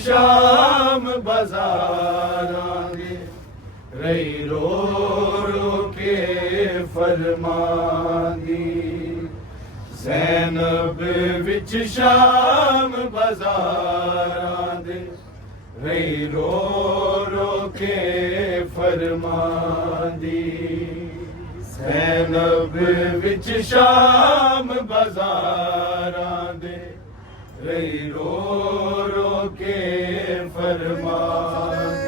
शाम बाजारांगे रही रो रो के फरमांगी ज़ैनब विच शाम बाजारांगे रही रो रो के फरमांगी ज़ैनब विच शाम बाजारांगे रही रो रो के फरमांगी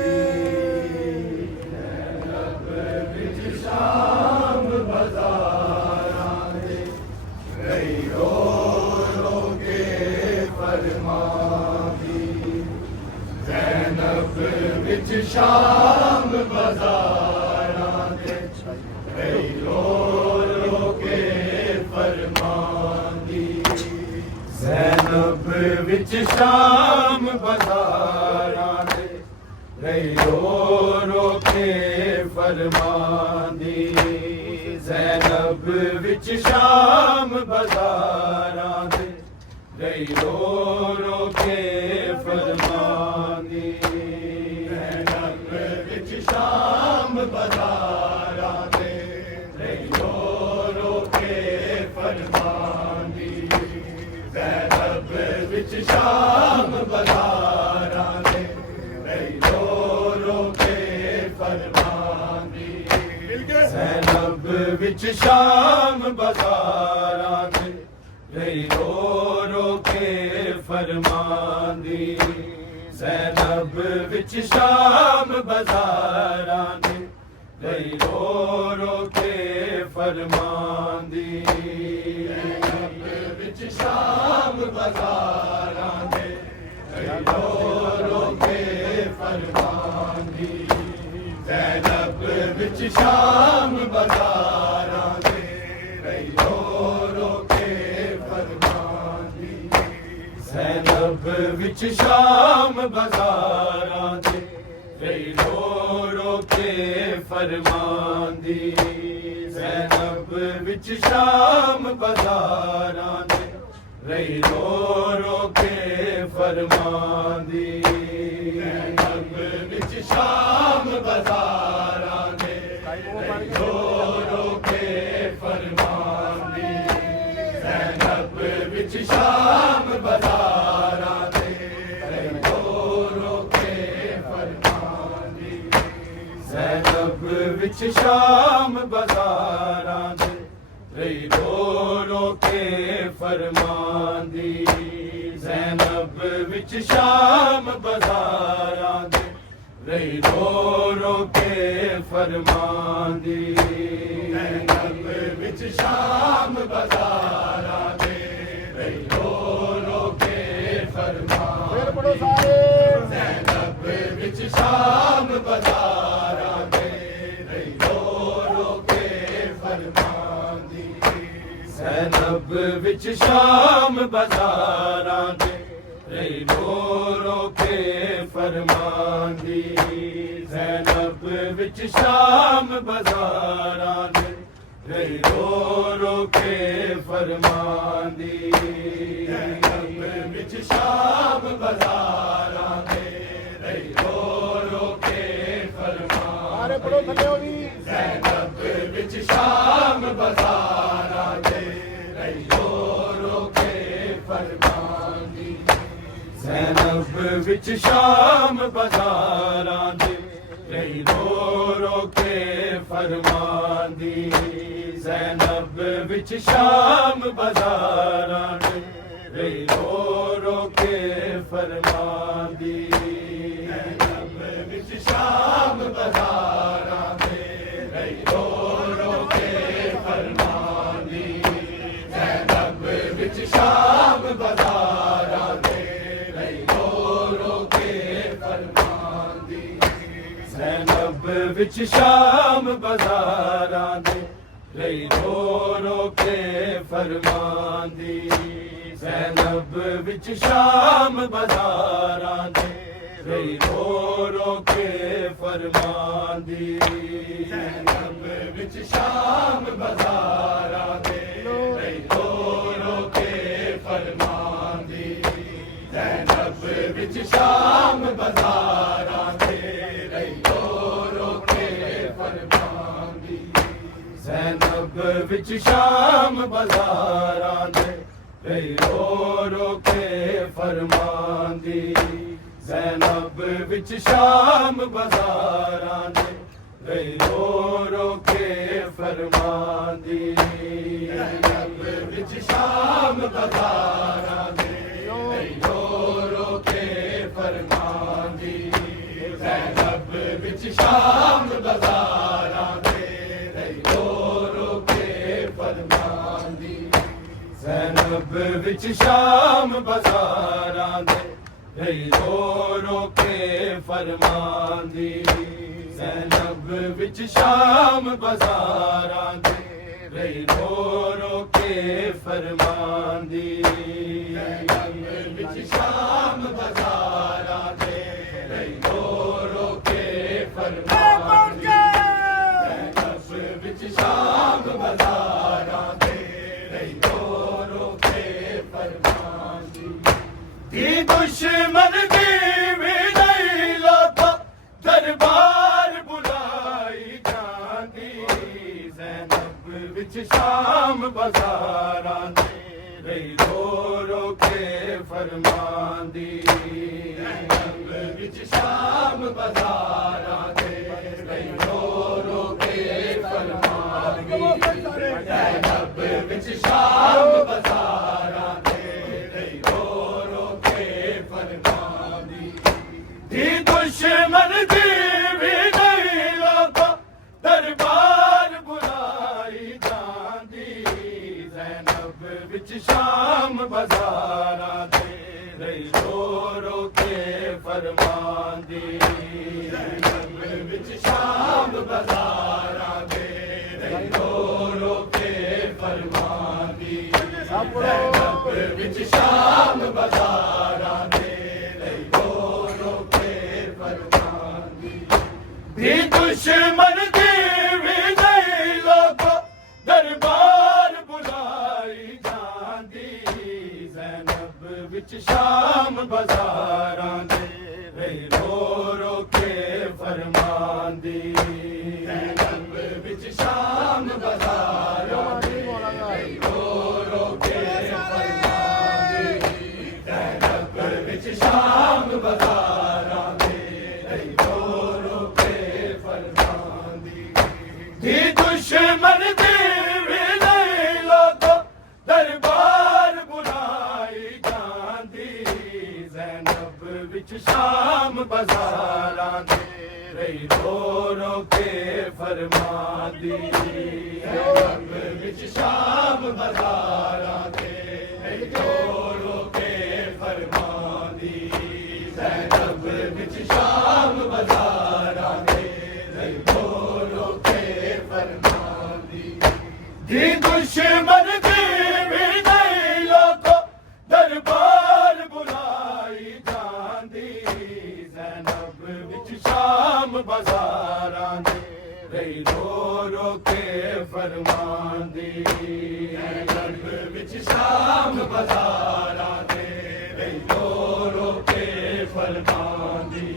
ज़ैनब विच शाम बाज़ारांगे रही रो रो के फरमांगी ज़ैनब विच शाम बाज़ारांगे रही रो रो के फरमांगी ज़ैनब विच शाम बाज़ारांगे रही रो रो के फरमांदी ज़ैनब विच शाम बाज़ारांगे रही रो रो के फरमांदी ज़ैनब विच शाम बाज़ारांगे रही रो रो के फरमांदी ज़ैनब विच शाम बाज़ारांगे रही रो रो के फरमांदी ज़ैनब विच शाम बाज़ारांगे रही रो रो के फरमांदी ज़ैनब विच शाम बाज़ारांगे रही रो रो के फरमांदी ज़ैनब विच शाम बाज़ारांगे रही रो रो के फरमांदी ज़ैनब विच शाम बाजारां दे रही रो रो के फरमांदी ज़ैनब विच शाम बाजारां दे रही रो रो के फरमांदी ज़ैनब विच शाम बाजारां दे रही रो रो के फरमांदी ज़ैनब विच शाम बाजारां दे रही रो रो के फरमांदी ज़ैनब विच शाम बाजारां दे रही रो रो के फरमांदी ज़ैनब विच शाम बाजारां दे रही रो रो के फरमांदी ज़ैनब विच शाम बाजारां दे रही रो रो के फरमांदी ज़ैनब विच शाम बाजारां दे रही रो रो के फरमांदी ज़ैनब विच शाम बाजारां दे रही रो रो के फरमांदी ज़ैनब विच शाम बाजारां दे रही रो रो के फरमांदी ज़ैनब विच शाम बाजारां दे रही रो रो के फरमांदी ज़ैनब विच शाम बाजारां दे रही रो रो के फरमांदी ज़ैनब विच शाम बाजारां दे रही रो रो के फरमांदी ज़ैनब विच शाम बाजारां दे रही रो रो के फरमांदी ज़ैनब विच शाम बाजारां दे रही रो रो के फरमांदी ज़ैनब विच शाम बाजारां दे रही रो रो के फरमांदी ज़ैनब विच शाम बाजारां दे रही रो रो के फरमांदी ज़ैनब विच शाम बाजारां दे रही रो रो के फरमांदी ज़ैनब विच शाम बाजारां दे रही रो रो के फरमांदी ज़ैनब विच शाम बाजारां दे रही रो रो के फरमांदी ज़ैनब विच शाम बाजारां दे रही रो रो के फरमांदी ज़ैनब विच शाम बाजारां दे रही रो रो के फरमांदी ज़ैनब विच शाम बाजारां दे रही रो रो के फरमांदी ज़ैनब विच शाम बाजारां दे रही रो रो के फरमांदी ज़ैनब विच शाम बाजारां दे रही रो रो के फरमांदी ज़ैनब विच शाम बाजारां दे रही रो रो के फरमांदी ज़ैनब विच शाम बाजारां दे रही रो रो के फरमांदी ज़ैनब विच शाम बाजारां दे रही रो रो के फरमांदी ज़ैनब विच शाम बाजारां दे रही रो रो के फरमांदी दी दुश्मन दी विदाई लोका दरबार बुलाई जांदी ज़ैनब विच शाम बाजारां दे रही रो रो के फरमांदी ज़ैनब विच शाम बाजारां दे रही रो रो के फरमांदी ज़ैनब विच शाम बाजारां दे रही रो रो के फरमांदी दी दुश्मन दी विदाई लोका दरबार बुलाई जांदी ज़ैनब विच शाम बाजारां दे रही रो रो के फरमांदी ज़ैनब दुश्मन दी विजय लोको दरबार बुलाई जांदी ज़ैनब विच शाम बाज़ारां दे रो रो के फरमांदी ज़ैनब विच शाम बाज़ारां दे रो रो के फरमांदी ज़ैनब विच शाम बाज़ारां दे रो रो के फरमांदी दी दुश्मन दी विजय लोको दरबार बुलाई जांदी ज़ैनब विच शाम बाज़ारां दे रो रो के फरमांदी ज़ैनब विच शाम बाज़ारां दे रो रो के फरमांदी ज़ैनब विच शाम बाज़ारां दे रो रो के फरमांदी दी दुश्मन दी विजय लोको दरबार बुलाई जांदी ज़ैनब विच शाम बाज़ारां दे रो रो के फरमांदी ज़ैनब विच शाम बाज़ारां दे रो रो के फरमांदी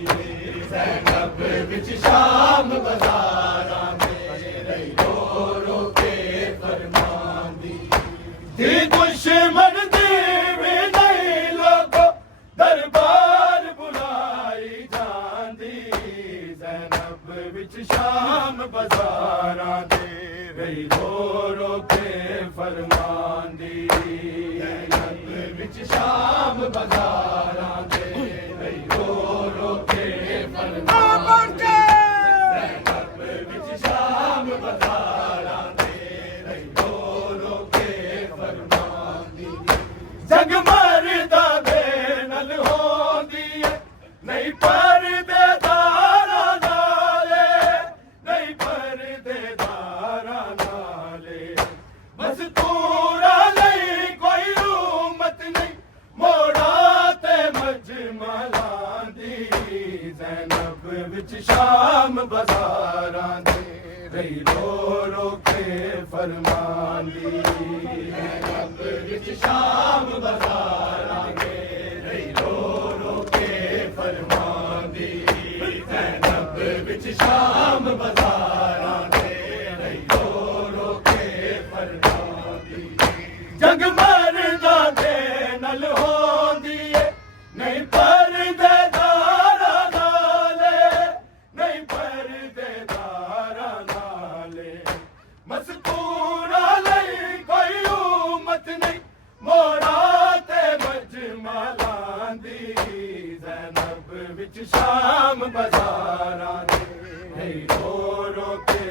ज़ैनब विच शाम बाज़ारां दे रो रो के फरमांदी दी दुश्मन दी विजय लोको दरबार बुलाई जांदी ज़ैनब विच शाम बाज़ारां दे रो रो के फरमांदी ज़ैनब विच शाम बाज़ारां दे रो रो के फरमांदी ज़ैनब विच शाम बाज़ारां दे रो रो के फरमांदी जग मरदा दे नल होंदी है नहीं परदेदारां नाले नहीं परदेदारां नाले मज़दूरां लई कोई उम्मत नहीं मोड़ा ते मजमलां दी ज़ैनब विच शाम बाज़ारां दे रो रो के फरमांदी ज़ैनब विच शाम बाज़ारां दे रो रो के फरमांदी ज़ैनब विच शाम बाज़ारां दे रो रो के फरमांदी जग मरदा दे नल होंदी है नहीं परदेदारां नाले नहीं परदेदारां नाले मज़दूरां लई कोई उम्मत नहीं मोड़ा ते मजमलां दी ज़ैनब विच शाम बाज़ारां दे रो रो के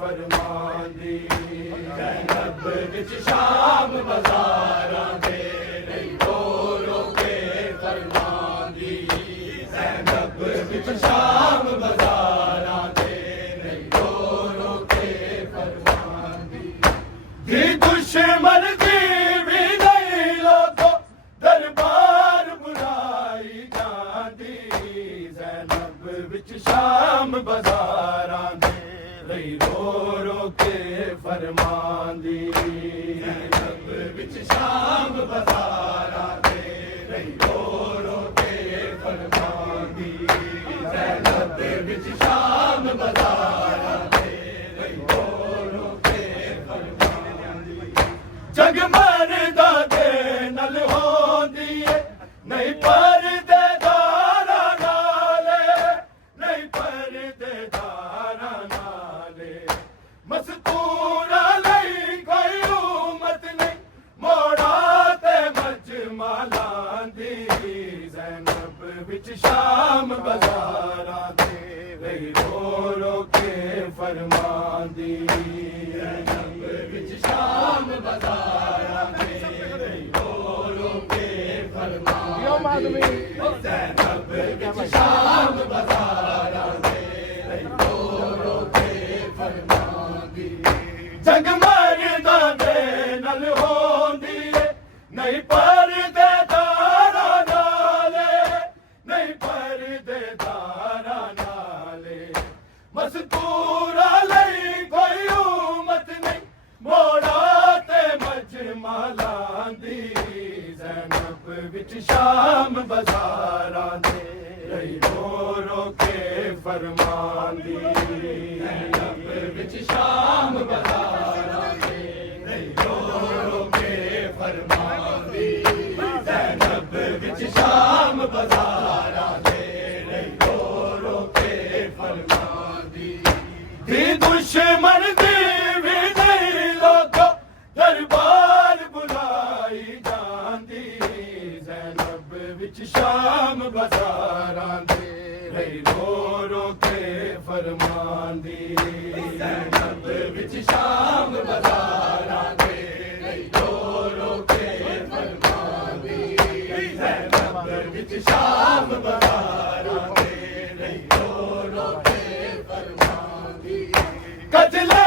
फरमांदी ज़ैनब विच शाम बाज़ारां दे रो रो के फरमांदी ज़ैनब विच शाम बाज़ारां दे रो रो के फरमांदी दी दुश्मन दी विजय लोको दरबार बुलाई जांदी ज़ैनब विच शाम बाज़ारां दे रो रो के फरमांदी ज़ैनब विच शाम बाज़ारां दे रो रो के फरमांदी ज़ैनब विच शाम बाज़ारां दे रो रो के फरमांदी जग मरदा दे नल होंदी है नहीं परदेदारां नाले नहीं परदेदारां नाले मज़दूरां लई कोई उम्मत नहीं मोड़ा ते मजमलां दी ज़ैनब विच शाम बाज़ारां दे रो रो के फरमांदी ज़ैनब विच शाम बाज़ारां दे रो रो के फरमांदी ज़ैनब विच शाम बाज़ारां दे रो रो के फरमांदी जग मरदा दे नल होंदी है नहीं परदेदारां नाले नहीं परदेदारां नाले मज़दूर शाम बाजारां दे रही रो रो के फरमांदी ज़ैनब विच शाम बाजारां दे रही रो रो के फरमांदी ज़ैनब विच शाम बाजारां दे रही रो रो के फरमांदी दी दुश्मन दी भी नहीं लोगो दरबार बुलाई जांदी ज़ैनब विच शाम बाजारां दे रही रो रो के फरमांदी ज़ैनब विच शाम बाजारां दे रही रो रो के फरमांदी ज़ैनब विच शाम बाजारां दे रही रो रो के फरमांदी कजले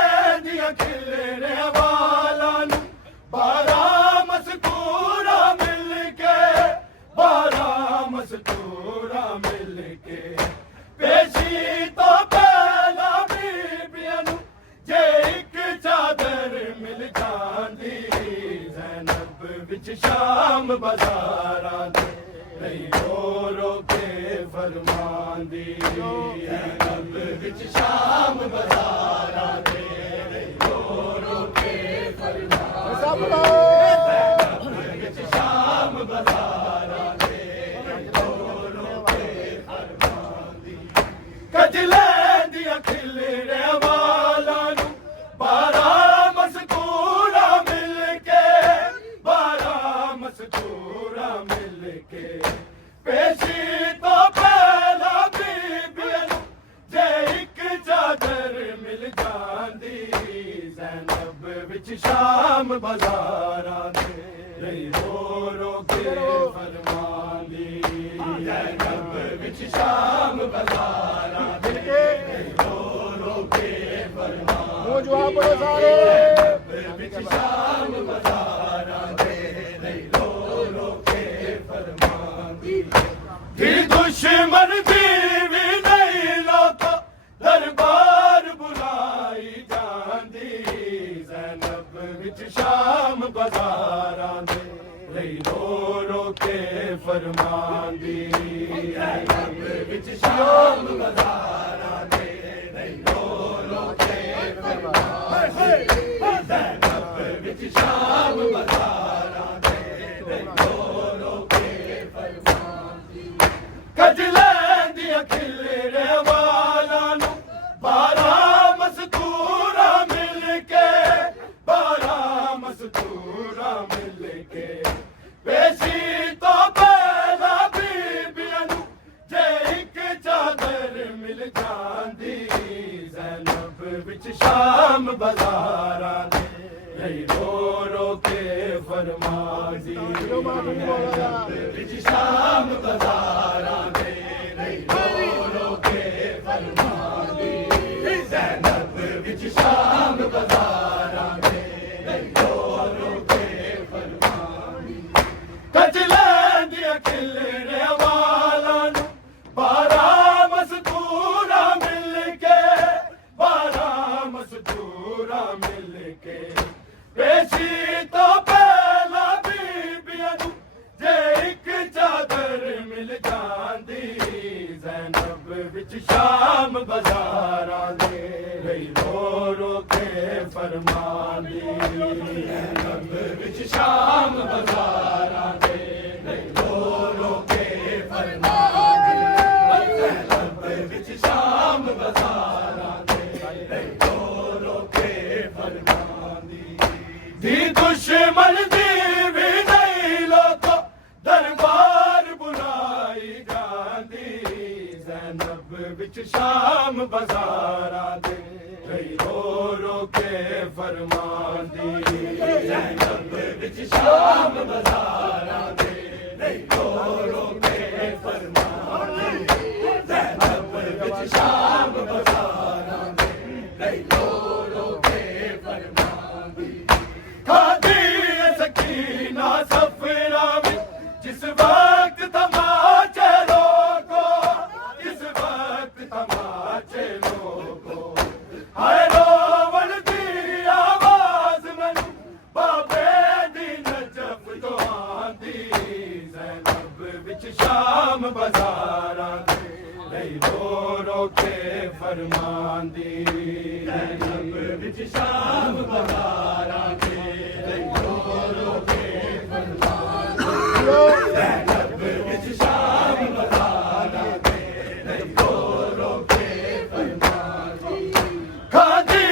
दियां खिलने वालां नू बारह मस्तूरा मिल के बारह मस्तूरा मिल के पेशी तो पहला बीबियां नू जे एक चादर मिल जांदी ज़ैनब विच शाम बाजारां दे रही रो रो के फरमांदी ज़ैनब विच शाम बाजारां दे रही रो रो के फरमांदी ज़ैनब विच शाम बाजारां दे रही रो रो के फरमांदी कजले दियां खिलने वालां नू बारह मस्तूरा मिल के बारह मस्तूरा मिल के पेशी तो पहला बीबियां नू जे एक चादर मिल जांदी ज़ैनब विच शाम बाजारां दे रही रो रो के फरमांदी ज़ैनब विच शाम बाजारां दे रही रो रो के फरमांदी ज़ैनब विच शाम बाजारां दे रही रो रो के फरमांदी दी दुश्मन दी भी नहीं लोगो दरबार बुलाई जांदी ज़ैनब विच शाम बाजारां दे रही रो रो के फरमांदी ज़ैनब विच शाम बाजारां दे रही रो रो के फरमांदी ज़ैनब विच शाम बाजारां दे रही रो रो के फरमांदी कजले दियां खिलने वालां नू बारह मस्तूरा मिल के बारह मस्तूरा मिल के पेशी तो पहला बीबियां नू जे एक चादर मिल जांदी ज़ैनब विच शाम बाजारां दे रही रो रो के फरमांदी ज़ैनब विच शाम बाजारां दे रही रो रो के फरमांदी ज़ैनब विच शाम बाजारां दे रही रो रो के फरमांदी कजले दियां खिलने वालां नू बारह मस्तूरा मिल के बारह मस्तूरा मिल के पेशी तो पहला बीबियां नू जे एक चादर मिल जांदी ज़ैनब विच शाम बाजारां दे रही रो रो के फरमांदी ज़ैनब विच शाम बाजारां दे रही रो रो के फरमांदी ज़ैनब विच शाम बाजारां दे रही रो रो के फरमांदी दी दुश्मन दी भी नहीं लोगो दरबार बुलाई जांदी ज़ैनब विच शाम बाजारां दे रही रो रो के फरमांदी ज़ैनब विच शाम बाजारां दे रही रो रो के फरमांदी ज़ैनब विच शाम बाजारां दे रही रो रो के फरमांदी खादी सकीना सफरा में जिस वक्त तमाचे लोगो जिस वक्त तमाचे लोगो हाय रोवण दी आवाज मैनू बाबे दी नजफ तो आंदी विच शाम बहारां दे रो रो के फरमांदी ज़ैनब विच शाम बहारां दे रो रो के फरमांदी खादी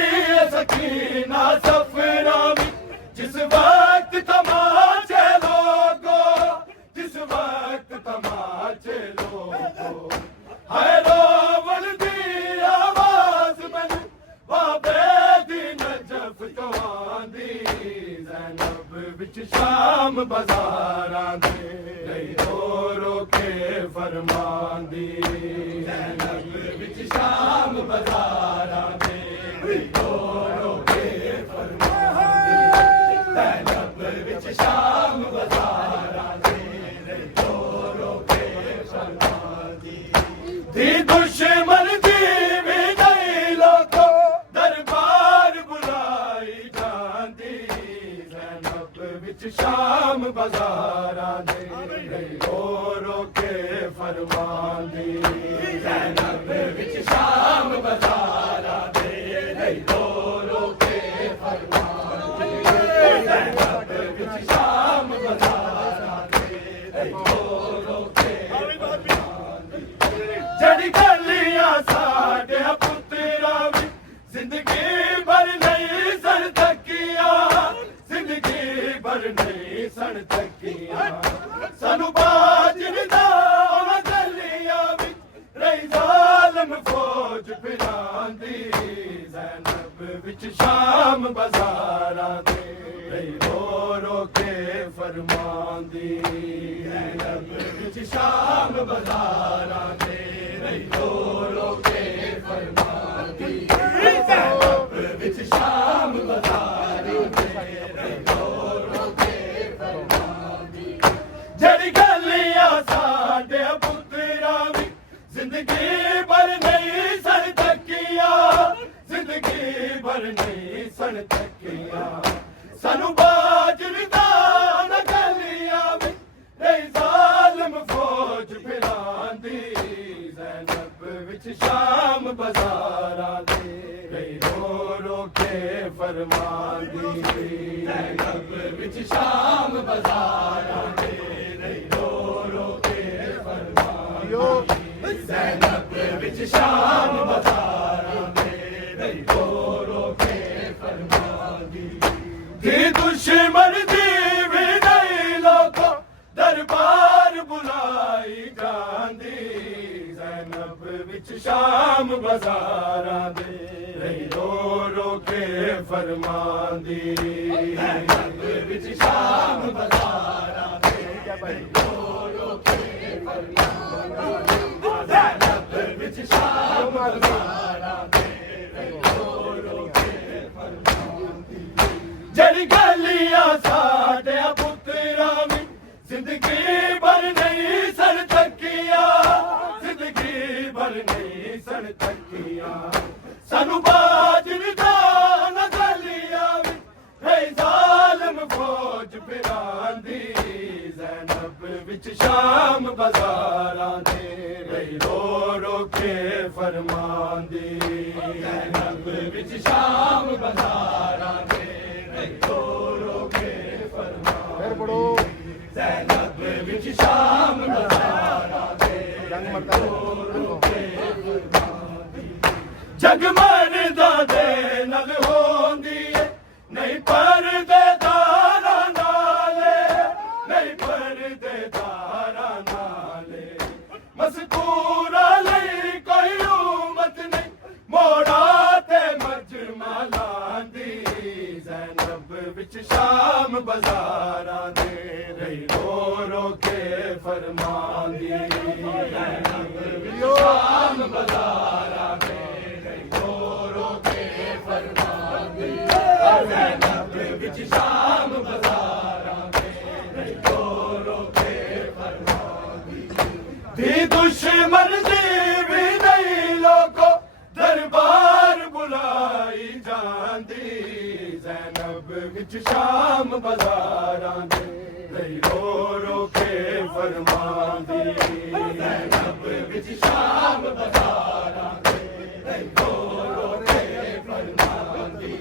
सकीना सफरा विच जिस वक्त तमाचे लोगो जिस वक्त तमाचे लोगो हाय रोवण दी आवाज मैनू बाबे दी नजफ तो आंदी ज़ैनब विच शाम बाज़ारां दे रो रो के फरमांदी ज़ैनब विच शाम बाज़ारां दे रो रो के फरमांदी ज़ैनब विच शाम बाज़ारां दे रो रो के फरमांदी दी दुश्मन दी भी नहीं लोगो दरबार बुलाई जांदी ज़ैनब विच शाम बाज़ारां दे रो रो के फरमांदी ज़ैनब विच शाम बाज़ारां दे रो रो के फरमांदी ज़ैनब विच शाम बाज़ारां दे रो रो के फरमांदी जड़ी गलियां साडे पुत्तरा वी जिंदगी भर नहीं सन तकिया जिंदगी भर नहीं सन तकिया सानू बाजन दा गलियां वी रही जालम फौज फिरांदी ज़ैनब विच शाम बाज़ारां दे रो रो के फरमांदी ज़ैनब विच शाम बाज़ारां दे रो रो के फरमांदी ज़ैनब विच शाम बाज़ारां दे रो रो के फरमांदी जड़ी गलियां साडे पुत्तरा वी जिंदगी भर नहीं सन तकिया जिंदगी भर नहीं सन तकिया सानू बाजन दा गलियां वी रही जालम फौज फिरांदी ज़ैनब विच शाम बाज़ारां दे रो रो के फरमांदी ज़ैनब विच शाम बाज़ारां दे रो रो के फरमांदी ज़ैनब विच शाम बाज़ारां दे रो रो के फरमांदी दी दुश्मन दी भी नहीं लोगो दरबार बुलाई जांदी ज़ैनब विच शाम बाज़ारां दे रो रो के फरमांदी ज़ैनब विच शाम बाज़ारां दे रो रो के फरमांदी ज़ैनब विच शाम बाज़ारां दे रो रो के फरमांदी जड़ी गलियां साडे पुत्तरा वी जिंदगी भर नहीं सन तकिया जिंदगी भर नहीं सन तकिया सानू बाजन दा गलियां वी रही जालम फौज फिरांदी ज़ैनब विच शाम बाज़ारां दे रो रो के फरमांदी ज़ैनब विच शाम बाज़ारां दे रो रो के फरमांदी ज़ैनब विच शाम बाज़ारां दे रो रो के फरमांदी जग मरदा दे नल होंदी है नहीं परदेदारां नाले नहीं परदेदारां नाले मज़कूरा लई कोई उम्मत नहीं मोड़ा ते मजमा लांदी ज़ैनब विच शाम बाज़ारां दे रो रो के फरमांदी ज़ैनब विच शाम बाज़ारां दे रो रो के फरमांदी ज़ैनब विच शाम बाज़ारां दे रो रो के फरमांदी दी दुश्मन दी भी नहीं लोगो दरबार बुलाई जांदी ज़ैनब विच शाम बाज़ारां दे रो रो के फरमांदी ज़ैनब विच शाम बाज़ारां दे रो रो के फरमांदी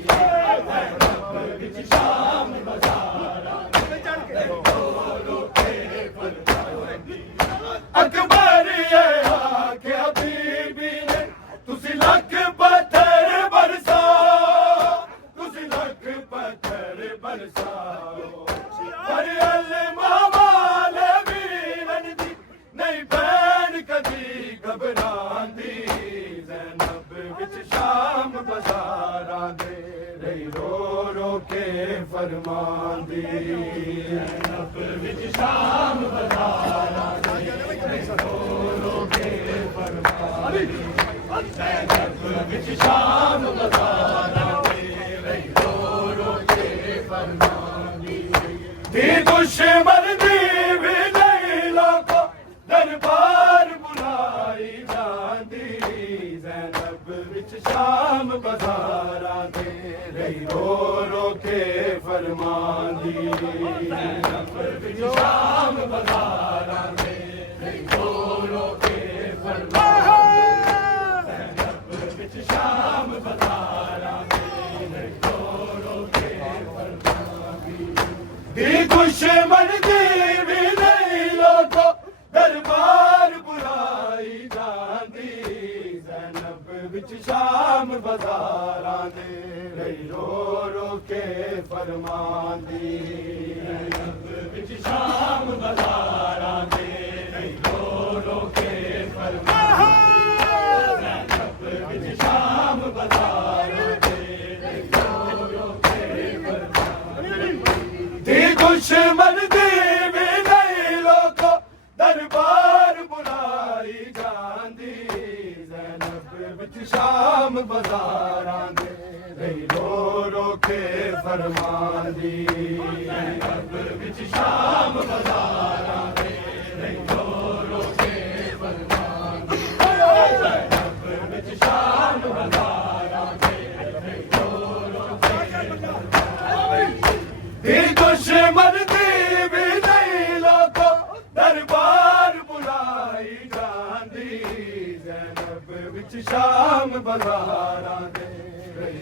के फरमांदी ज़ैनब विच शाम बाज़ारां दे रो रो के फरमांदी ज़ैनब विच शाम बाज़ारां दे रो रो के फरमांदी दी दुश्मन दी भी नहीं लोगो दरबार बुलाई जांदी ज़ैनब विच शाम बाज़ारां दे रो रो के फरमांदी ज़ैनब विच शाम बाज़ारां दे रो रो के फरमांदी ज़ैनब विच शाम बाज़ारां दे रो रो के फरमांदी दी दुश्मन दी भी नहीं लोगो दरबार बुलाई जांदी ज़ैनब विच शाम बाज़ारां दे रो रो के फरमांदी ज़ैनब विच शाम बाज़ारां दे रो रो के फरमांदी ज़ैनब विच शाम बाज़ारां दे रो रो के फरमांदी दी दुश्मन दी भी नहीं लोगो दरबार बुलाई जांदी ज़ैनब विच शाम बाज़ारां दे रो रो के फरमांदी ज़ैनब विच शाम बाज़ारां दे रो रो के फरमांदी ज़ैनब विच शाम बाज़ारां दे रो रो के फरमांदी दी दुश्मन दी भी नहीं लोगो दरबार बुलाई जांदी ज़ैनब विच शाम बाज़ारां दे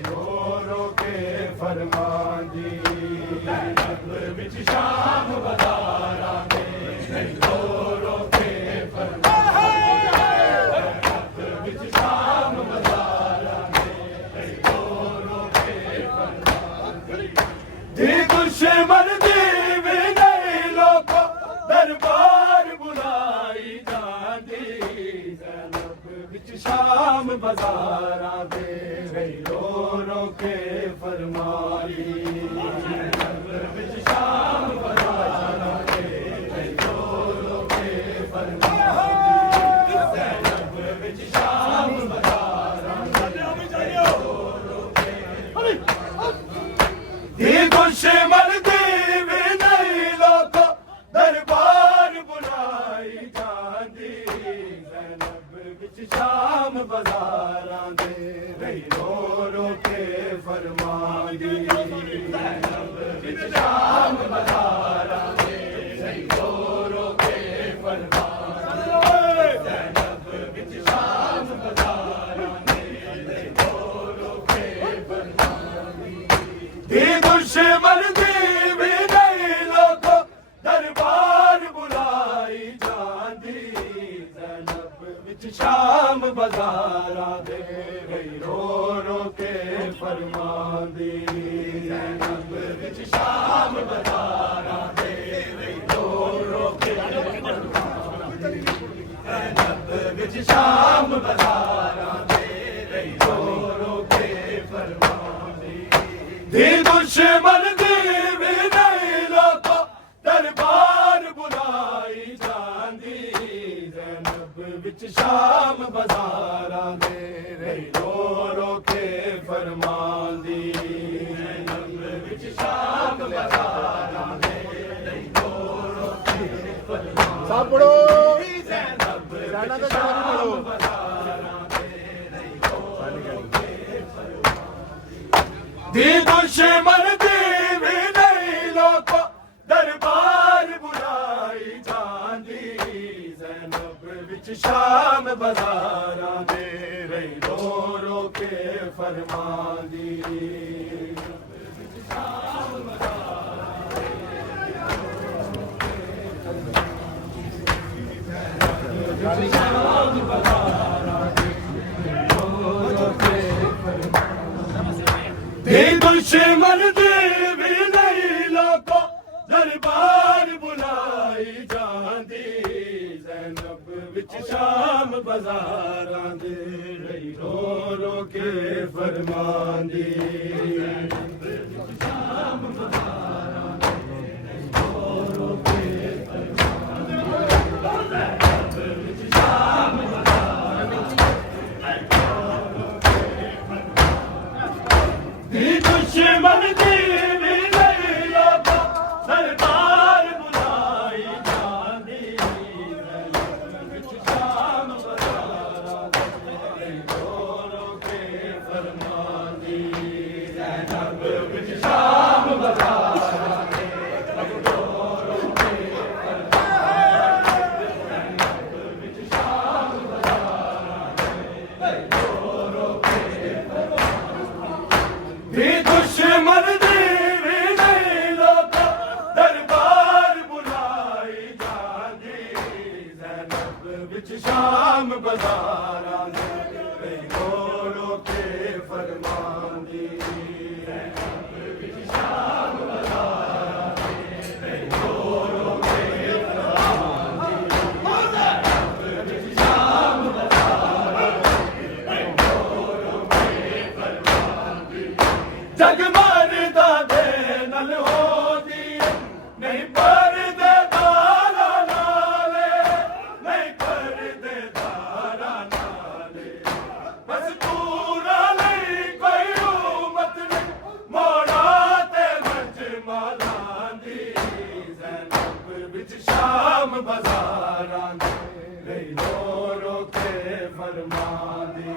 रो रो के फरमांदी ज़ैनब विच शाम बाज़ारां दे रो रो के फरमांदी ज़ैनब विच शाम बाज़ारां दे रो रो के फरमांदी दी दुश्मन दी भी नहीं लोगो दरबार बुलाई जांदी ज़ैनब विच शाम बाज़ारां दे रो रो के फरमांदी ज़ैनब विच शाम बाज़ारां दे रो रो के फरमांदी ज़ैनब विच शाम बाज़ारां दे रो रो के दी दुश्मन दी भी नहीं लोगो दरबार बुलाई जांदी ज़ैनब विच शाम बाज़ारां दे रो रो के फरमांदी ज़ैनब विच शाम बाज़ारां दे रो रो के फरमांदी ज़ैनब विच शाम बाज़ारां दे रो रो के फरमांदी दी दुश्मन दी भी नहीं लोगो दरबार बुलाई जांदी ज़ैनब विच शाम बाज़ारां दे रो रो के फरमांदी ज़ैनब विच शाम बाज़ारां दे रो रो के फरमांदी ज़ैनब विच शाम बाज़ारां दे रो रो के फरमांदी दी दुश्मन दी भी नहीं लोगो दरबार बुलाई जांदी ज़ैनब विच शाम बाज़ारां दे रो रो के फरमांदी ज़ैनब विच शाम बाज़ारां दे रो रो के फरमांदी सब पढ़ो ज़ैनब विच शाम बाज़ारां दे रो रो के फरमांदी दी दुश्मन दी भी नहीं लोगो दरबार बुलाई जांदी ज़ैनब विच शाम बाज़ारां दे रो रो के फरमांदी दी दुश्मन दी भी नहीं लोगो दरबार बुलाई जांदी ज़ैनब विच शाम बाज़ारां दे रो रो के फरमांदी भी दुश्मन दी भी नहीं लोका दरबार बुलाई जांदी ज़ैनब विच शाम बाज़ारां दे रो रो के फरमांदी ज़ैनब विच शाम बाज़ारां दे रो रो के फरमांदी ज़ैनब विच शाम बाज़ारां दे रो रो के फरमांदी जग मरदा दे नल होंदी नहीं परदे दारा नाले नहीं परदे दारा नाले बस पूरा नहीं कोई उम्मत नहीं मोड़ा ते मच मालांदी ज़ैनब विच शाम बाज़ारां दे रही रो रो के फरमांदी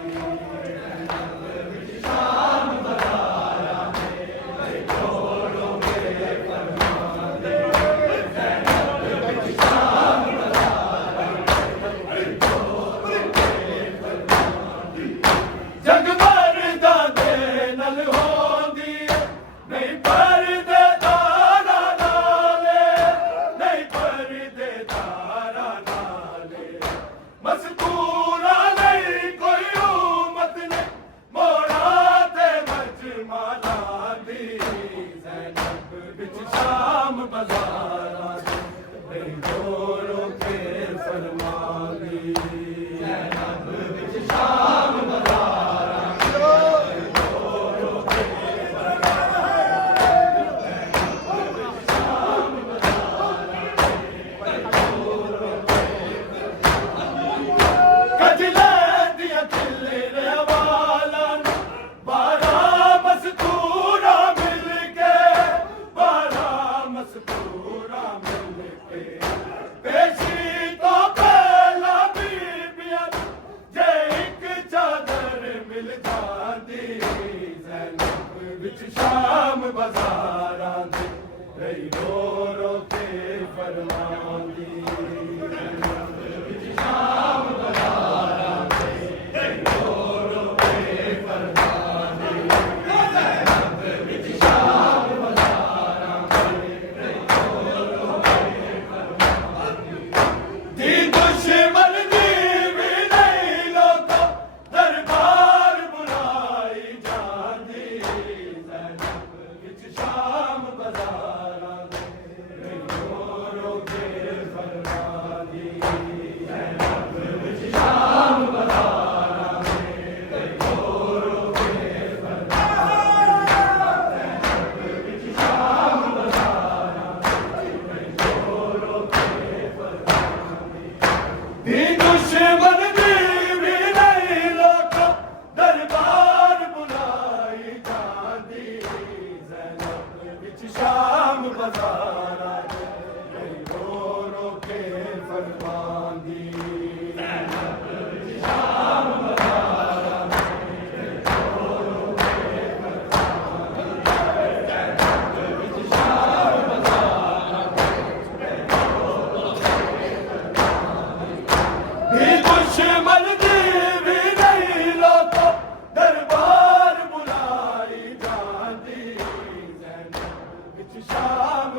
ज़ैनब विच शाम बाज़ारां दे रही रो रो के फरमांदी ज़ैनब विच शाम बाज़ारां दे रही रो रो के फरमांदी जग मरदा दे नल होंदी नहीं परदे दारा नाले नहीं परदे दारा नाले मस्तूरा नहीं कोई उम्मत नहीं मोड़ा ते मच मालांदी ज़ैनब विच शाम बाज़ारां दे रही रो रो के फरमांदी ज़ैनब विच शाम बाज़ारां दे रही रो रो के कजले दिया खिल्ले वाला बारा मस्तूरा मिल के बारा मस्तूरा मिल के पेशी तो पहला बीबियां जे एक चादर मिल जाती ज़ैनब विच शाम बाज़ारां दे रही रो रो के फरमांदी ज़ैनब विच शाम बाज़ारां दे रही रो रो के फरमांदी ज़ैनब विच शाम बाज़ारां दे रही रो रो के फरमांदी दी दुश्मन दी भी नहीं लोका दरबार बुलाई जांदी ज़ैनब विच शाम बाज़ारां दे रही रो रो के फरमांदी ज़ैनब विच शाम बाज़ारां दे रही रो रो के फरमांदी ज़ैनब विच शाम बाज़ारां दे रही रो रो के फरमांदी दी दुश्मन दी भी नहीं लोका दरबार बुलाई जांदी ज़ैनब विच शाम बाज़ारां दे रही रो रो के फरमांदी ज़ैनब विच शाम बाज़ारां दे रही रो रो के फरमांदी ज़ैनब विच शाम बाज़ारां दे रही रो रो के फरमांदी भी दुश्मन दी भी नहीं लोका दरबार बुलाई जांदी ज़ैनब विच शाम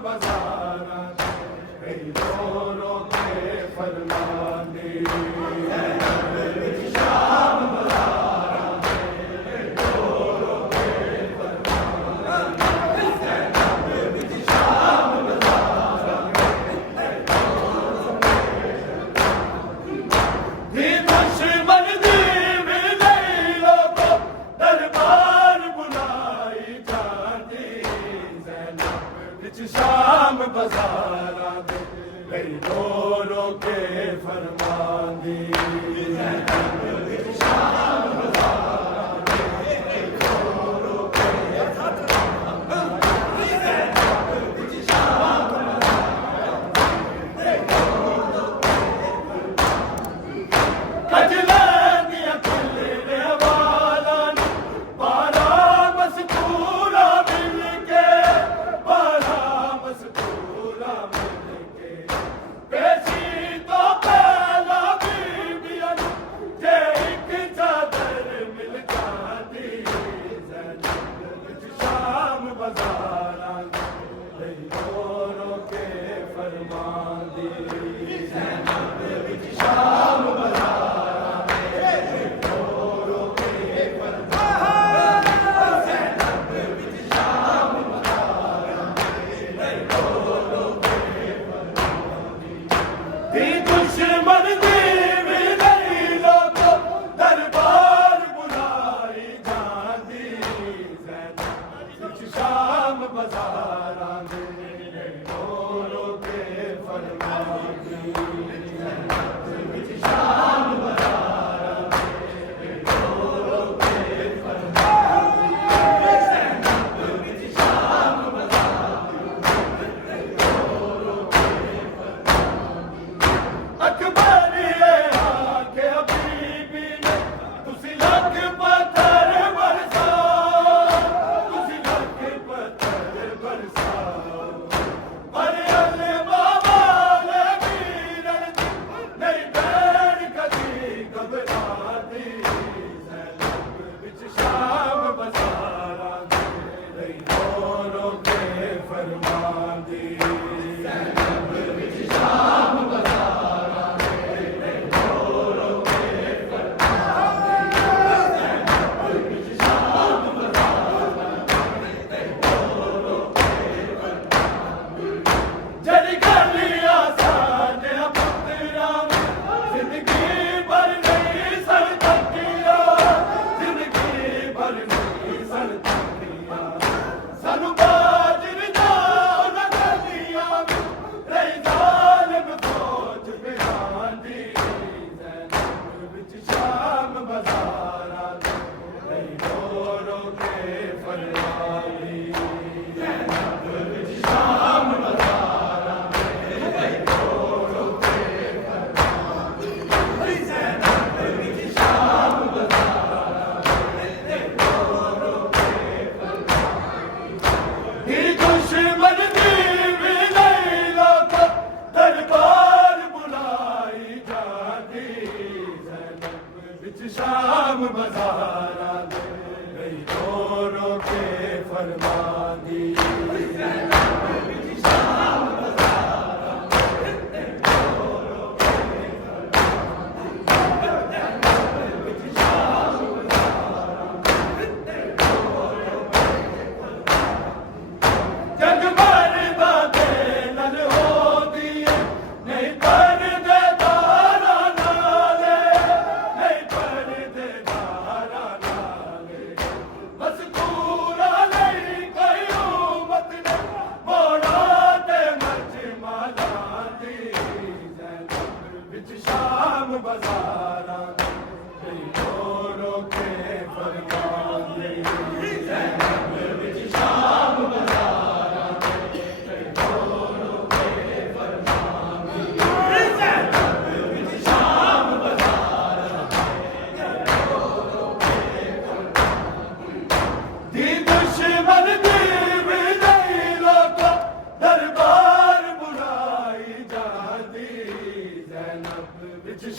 बाजारां दे रो रो के फरमांदी शाम बाजारां दे गई रो रो के फरमांदी शाम बाजारां दे गई रो रो के फरमांदी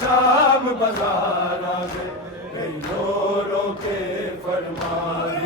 शाम बाजारां दे गई रो रो के फरमांदी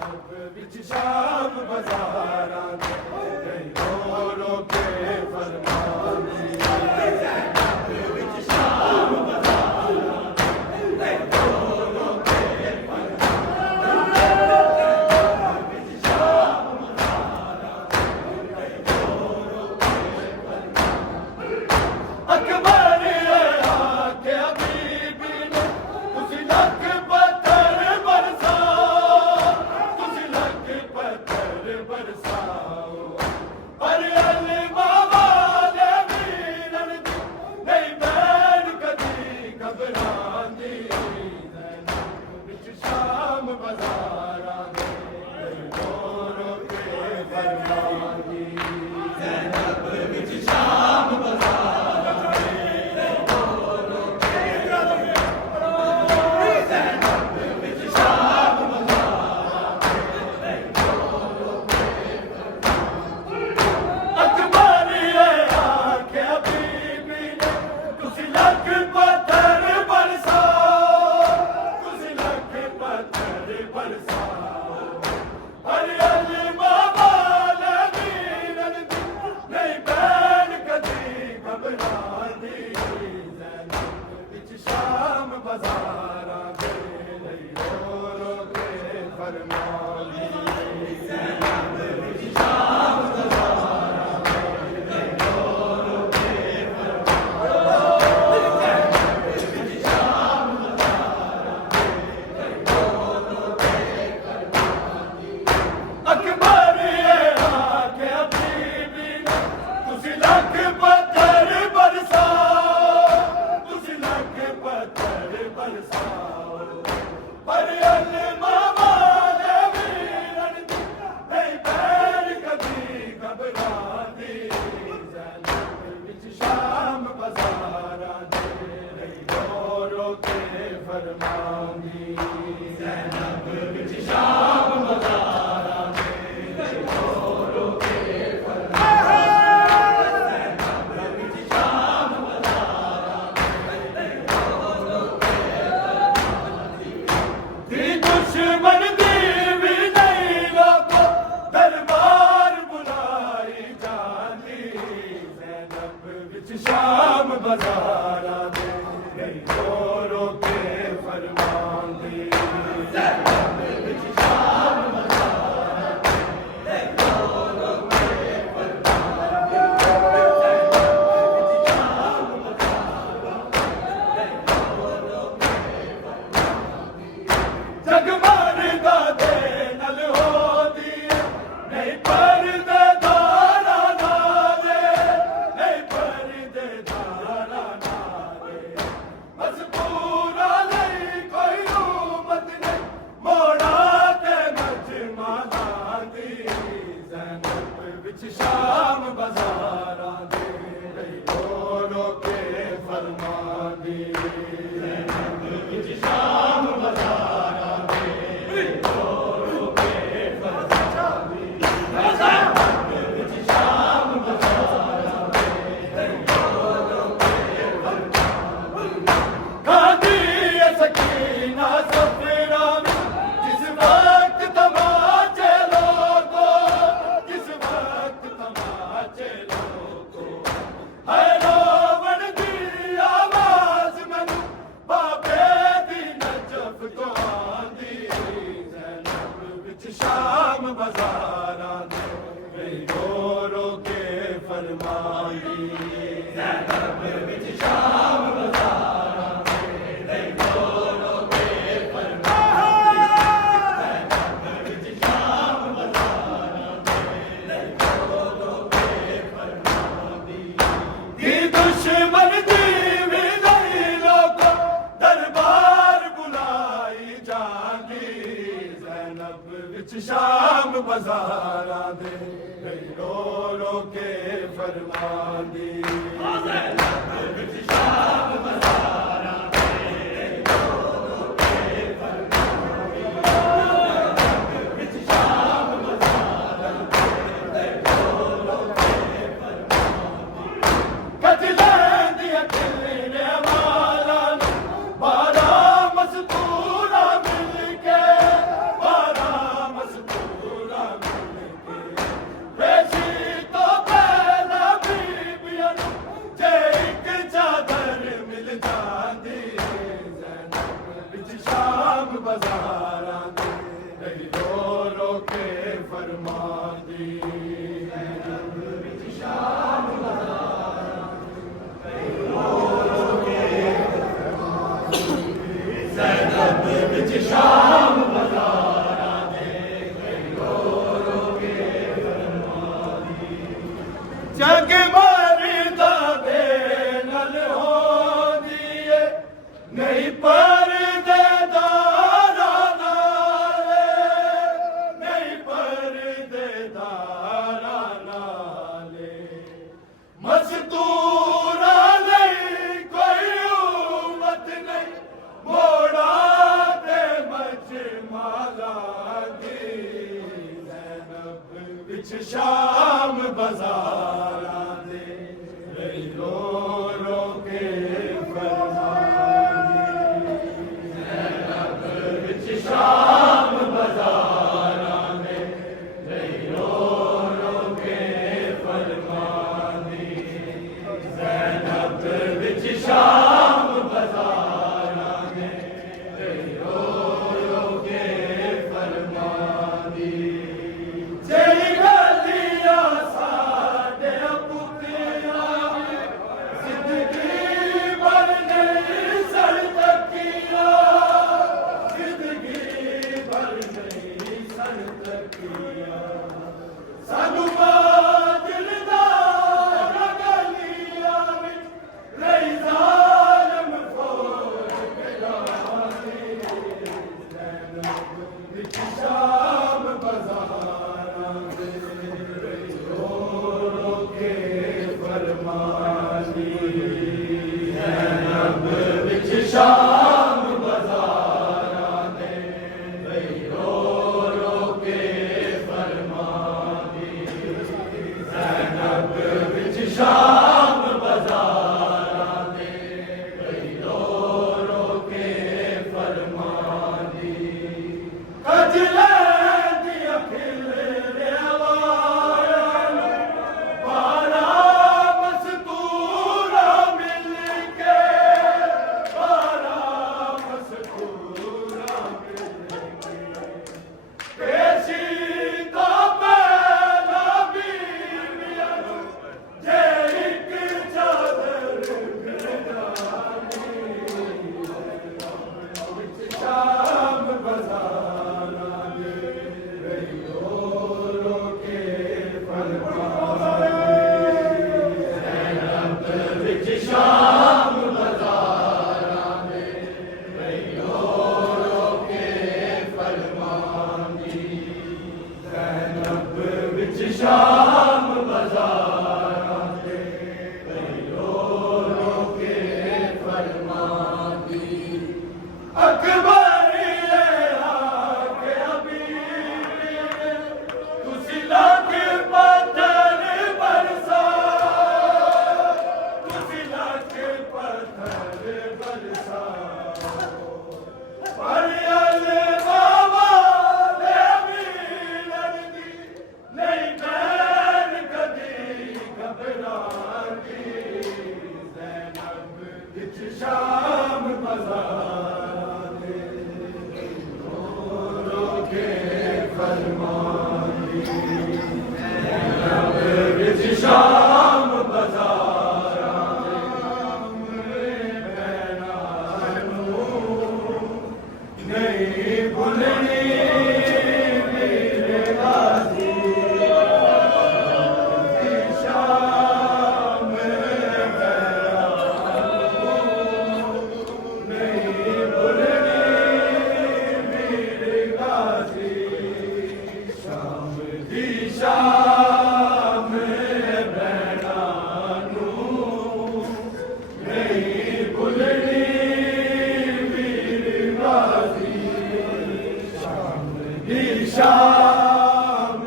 ज़ैनब विच शाम बाज़ारां दे कई रो रो के फरमांदी ज़ैनब विच शाम बाज़ारां दे कई रो रो के फरमांदी ज़ैनब विच शाम बाज़ारां दे कई रो रो के फरमांदी अकबर आके हबीबी ने तुसी लख पत्थर बरसाओ तुसी लख पत्थर बरसाओ पर अल्लाह वाले वीरन दी नहीं बैन कदी घबरांदी ज़ैनब विच शाम बाज़ारां दे रो रो के फरमांदी ज़ैनब विच शाम बाज़ारां दे रो रो के फरमांदी ज़ैनब विच शाम बाज़ारां दे रो रो के फरमांदी अकबर आके हबीबी ने तुसी लख पत्थर बरसाओ तुसी लख पत्थर बरसाओ पर अल्लाह वाले वीरन दी नहीं बैन कदी घबरांदी ज़ैनब विच शाम बाज़ारां दे रो रो के फरमांदी ज़ैनब विच शाम बाज़ारां दे रो रो के फरमांदी ज़ैनब विच शाम बाज़ारां दे रो रो के फरमांदी अकबर आके हबीबी ने तुसी लख पत्थर बरसाओ तुसी लख पत्थर बरसाओ पर अल्लाह वाले वीरन दी नहीं बैन कदी घबरांदी ज़ैनब विच शाम बाज़ारां दे रो रो के फरमांदी ज़ैनब विच शाम बाज़ारां दे रो रो के फरमांदी ज़ैनब विच शाम बाज़ारां दे रो रो के फरमांदी दी दुश्मन दी भी नहीं लोको दरबार बुलाई जांदी ज़ैनब विच शाम बाज़ारां दे रो रो के फरमांदी ज़ैनब विच शाम बाज़ारां दे रो रो के फरमांदी ज़ैनब विच शाम बाज़ारां दे रो रो के फरमांदी जगमरदा दे नल होदी नहीं परदे दारा नाले नहीं परदे दारा नाले बस पूरा नहीं कोई उमत नहीं मोड़ा ते मजमा लांदी ज़ैनब विच शाम बाज़ारां दे रो रो के फरमांदी ज़ैनब विच शाम बाज़ारां दे रो रो के फरमांदी ज़ैनब विच शाम बाज़ारां दे रो रो के फरमांदी गांधी सकीना सफरा में जिस वक्त तमाचे लोगो जिस वक्त तमाचे लोगो है रावण दी आवाज़ मैनू बाबे दी नजफ तो आंदी ज़ैनब विच शाम बाज़ारां दे रो रो के फरमांदी ज़ैनब विच शाम बाज़ारां दे रो रो के फरमांदी ज़ैनब विच शाम बाज़ारां दे रो रो के फरमांदी दी दुश्मन दी भी नहीं लोको दरबार बुलाई जांदी ज़ैनब विच शाम बाज़ारां दे रो रो के फरमांदी ज़ैनब विच शाम बाज़ारां दे रो रो के फरमांदी ज़ैनब विच शाम बाज़ारां दे रो रो के फरमांदी माला दी ज़ैनब विच शाम बाज़ारां दे रही रो रो के फरमांदी ज़ैनब विच शाम बाज़ारां दे रही रो रो के फरमांदी ज़ैनब विच शाम बाज़ारां दे रही रो रो के फरमांदी जेड़ी गलियां साडे पुत्रियां जिंदगी भर नहीं सड़ तकियां जिंदगी भर नहीं सड़ तकियां सानू दिलदार गलियां विच रही ज़ालिम फौज गिलांदी ज़ैनब विच शाम बाज़ारां दे रही रो रो के फरमांदी ज़ैनब विच शाम बाज़ारां दे रही रो रो के फरमांदी ज़ैनब विच शाम बाज़ारां दे रही रो रो के फरमांदी कजले दिया खिलरे वाला बारा मस्तूरा मिल के बारा मस्तूरा मिल के पेशी तो पहला बीवियां जे एक चादर गिरदानी शाम बाज़ारां दे रही रो रो के फरमांदी ज़ैनब विच शाम बाज़ारां दे रही रो रो के फरमांदी ज़ैनब विच शाम बाज़ारां दे रही रो रो के फरमांदी अकबर आके हबीबी ने तुसी लाख पत्थर बरसा तुसी लाख पत्थर बरसा पर बाबा दे मिलन दी नहीं बैन कदी घबरांदी ज़ैनब विच शाम बाज़ारां दे रो रो के फरमांदी ज़ैनब विच शाम बाज़ारां दे भैणां नूं नहीं भुलनी मेरे गाज़ी दी शाम भैणां नूं नहीं भुलनी मेरे गाज़ी शाम दी शाम भैणां नूं नहीं भुलनी मेरे गाज़ी शाम दी शाम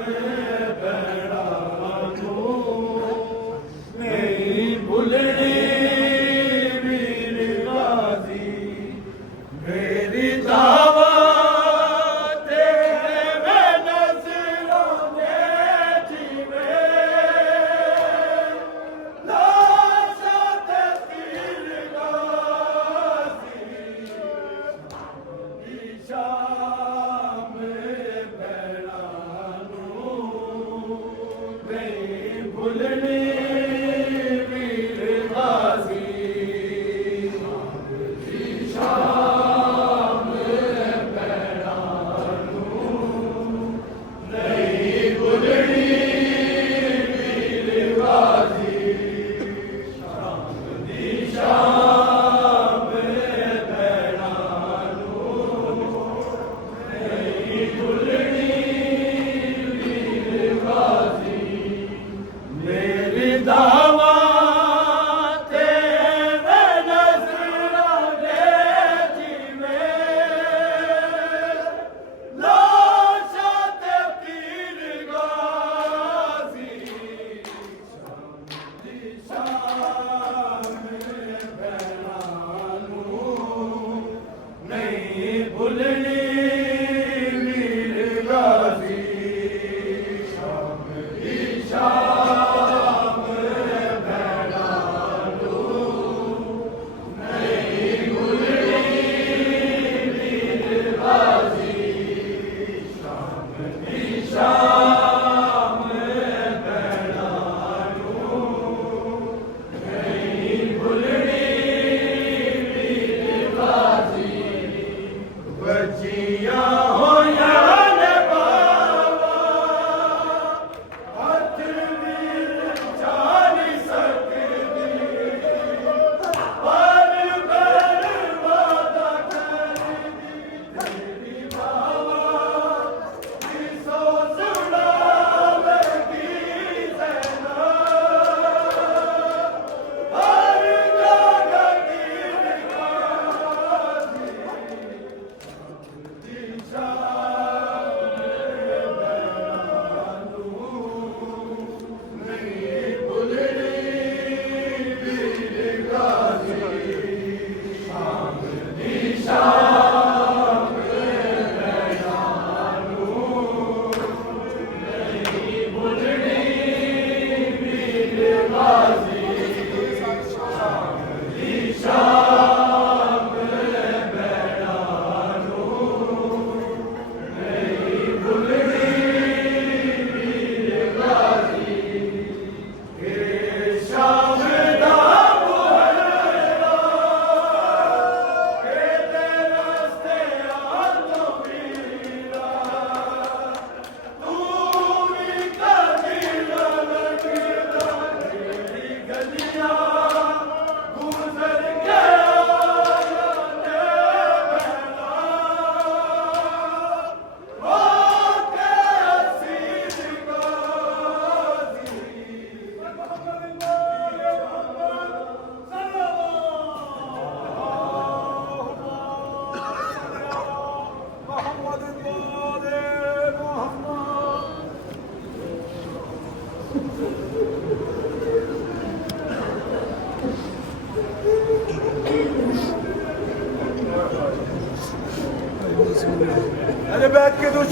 भैणां नूं नहीं भुलनी मेरे गाज़ी मेरी दावत मैं नज़रों में जीवे लाशा तस्वीर गाज़ी शाम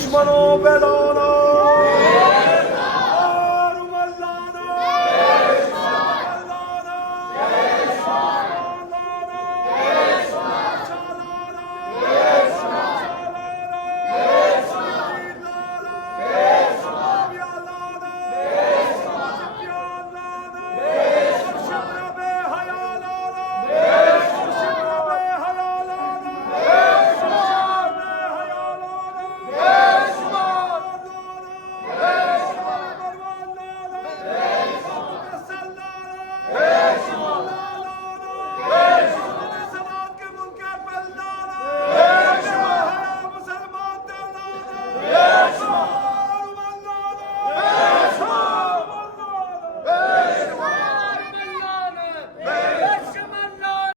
दुश्मनों पे लो